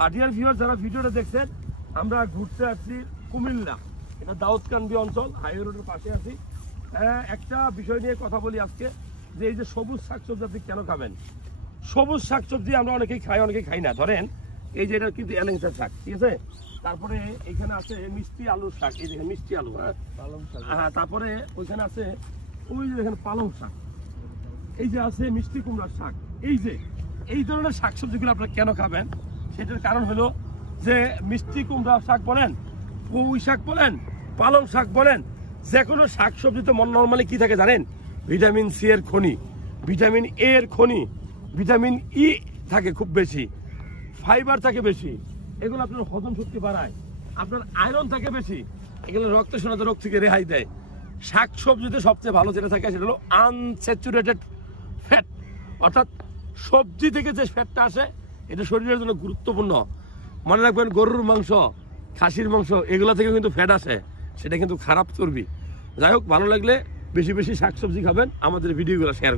আর dear viewer যারা ভিডিওটা দেখছেন, আমরা ঘুরতে আসছি কুমিল্লা, এটা দাউদকান্দি অঞ্চল, হাইওয়ে রোডের পাশে আছি। একটা বিষয় নিয়ে কথা বলি আজকে, যে এই যে সবুজ শাকসবজি আপনি কেন খাবেন। সবুজ শাকসবজি আমরা অনেকেই খাই, অনেকেই খাই না। ধরেন এই যে এটা কিন্তু এলেংচার শাক, ঠিক আছে। তারপরে এইখানে আছে মিষ্টি আলুর শাক, এই দেখেন মিষ্টি আলু, পালং শাক। হ্যাঁ, তারপরে ওইখানে আছে ওই যে দেখেন পালং শাক, এই যে আছে মিষ্টি কুমড়ার শাক। এই ধরনের শাকসবজিগুলো আপনারা কেন খাবেন, সেটার কারণ হলো যে মিষ্টি কুমড়া শাক বলেন, পুঁই শাক বলেন, পালং শাক বলেন, যে কোনো শাকসবজিতে নর্মালি কি থাকে জানেন? ভিটামিন সি এর খনি, ভিটামিন এ এর খনি, ভিটামিন ই থাকে খুব বেশি, ফাইবার থাকে বেশি। এগুলো আপনার হজম শক্তি বাড়ায়, আপনার আয়রন থাকে বেশি, এগুলো রক্ত শোনাতে রোগ থেকে রেহাই দেয়। শাকসবজিতে সবচেয়ে ভালো যেটা থাকে সেটা হলো আনস্যাচুরেটেড ফ্যাট, অর্থাৎ সবজি থেকে যে ফ্যাটটা আসে এটা শরীরের জন্য গুরুত্বপূর্ণ। মনে রাখবেন, গরুর মাংস, খাসির মাংস, এগুলো থেকে কিন্তু ফ্যাট আসে, সেটা কিন্তু খারাপ চর্বি। যাই হোক, ভালো লাগলে বেশি বেশি শাকসবজি খাবেন, আমাদের ভিডিওগুলো শেয়ার